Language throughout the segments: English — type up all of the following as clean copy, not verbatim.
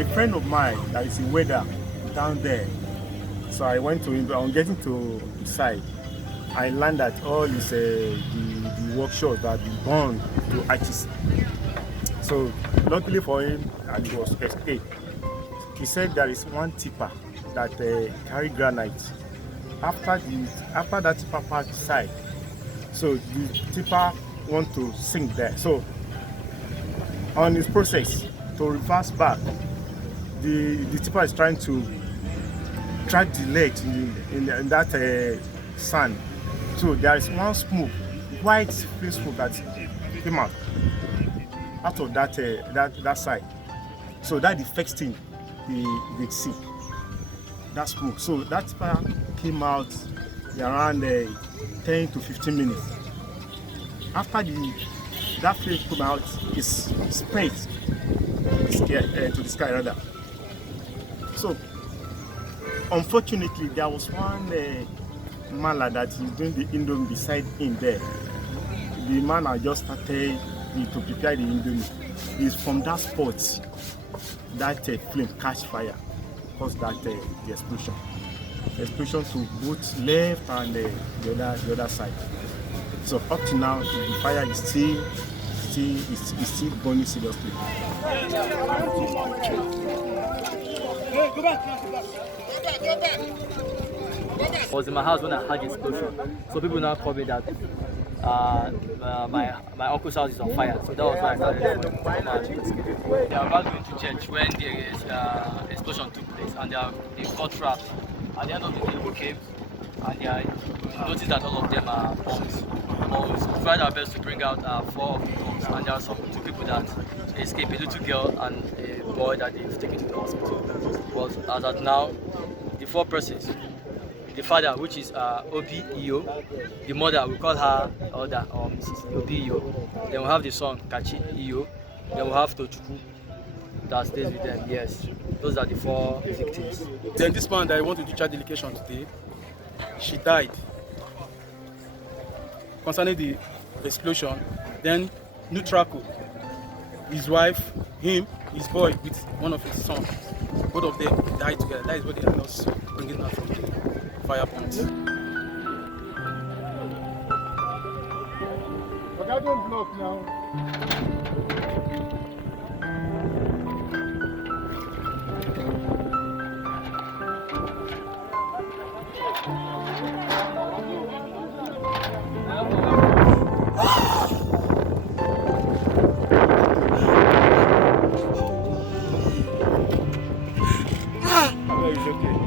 a friend of mine that is in weather down there. So I went to him. On getting to the side, I learned that all is the workshops that have been burned to ashes. So luckily for him, and he was escaped. He said there is one tipper that carry granite. After that tipper passed the side, so the tipper want to sink there. So on his process to reverse back, the tipper is trying to drag the leg in that sand. So there is one smoke, white face smoke that came out of that side. So that the first thing they see, that smoke. So that tipper came out around 10 to 15 minutes. After that flame came out, it spread to the sky rather. So unfortunately, there was one mala that is doing the indomie beside him there. The man had just started to prepare the indomie. It's from that spot that flame catch fire, caused that the explosion. The explosion to both left and the other side. So up to now, the fire is still burning seriously. Go back. I was in my house when I had the explosion. So people now call me that my uncle's house is on fire. So that was why I started They are about going to church when the explosion took place, and they got trapped. At the end of the day, we came and they noticed that all of them are bombs. But we tried our best to bring out 4 of the bombs, and there are two people that escaped, a little girl and a boy that they've taken to the hospital. But as of now, the 4 persons, the father, which is Obi Iyo, the mother, we call her Oda or Mrs. Obi Iyo. Then we have the son, Kachi Iyo. Then we have Tochukwu that stays with them. Yes, those are the 4 victims. Then this man that I wanted to charge the location today, she died. Concerning the explosion, then Nutraco, his wife, him, his boy with one of his sons, both of them died together. That is what they are not bringing out from the fire point. But I don't block now.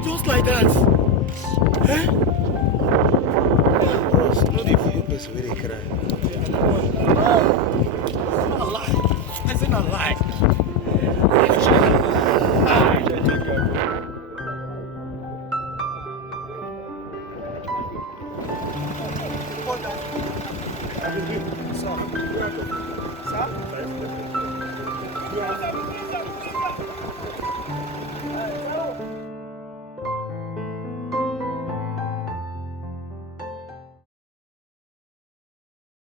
Just like that. Eh? Bros, no be for you person wey dey cry. It's not a lie. It's not a lie. Sir?